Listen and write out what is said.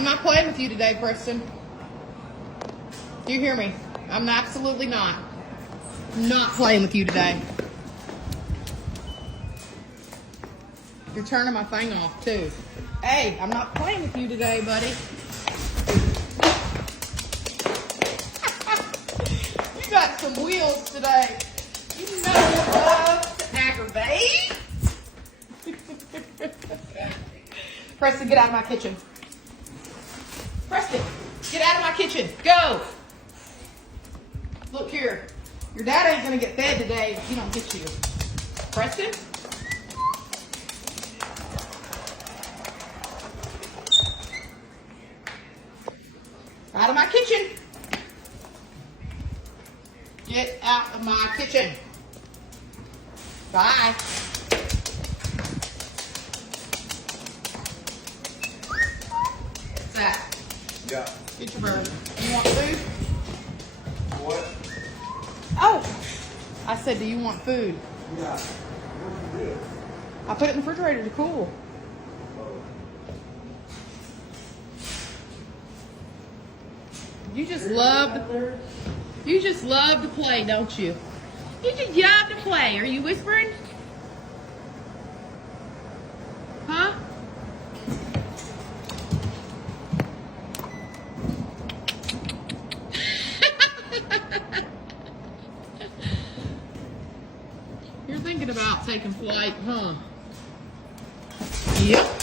I'm not playing with you today, Preston. Do you hear me? I'm absolutely not. Not playing with you today. You're turning my thing off, too. Hey, I'm not playing with you today, buddy. You got some wheels today. You know you love to aggravate. Preston, get out of my kitchen. Preston, get out of my kitchen. Go. Look here. Your dad ain't going to get fed today if he don't get you. Preston? Out of my kitchen. Get out of my kitchen. Bye. What's that? Yeah. Get your bird. You want food? What? Oh! I said, do you want food? Yeah. What you do? I put it in the refrigerator to cool. You just love to play, don't you? You just love to play. Are you whispering? Huh? You're thinking about taking flight, huh? Yep.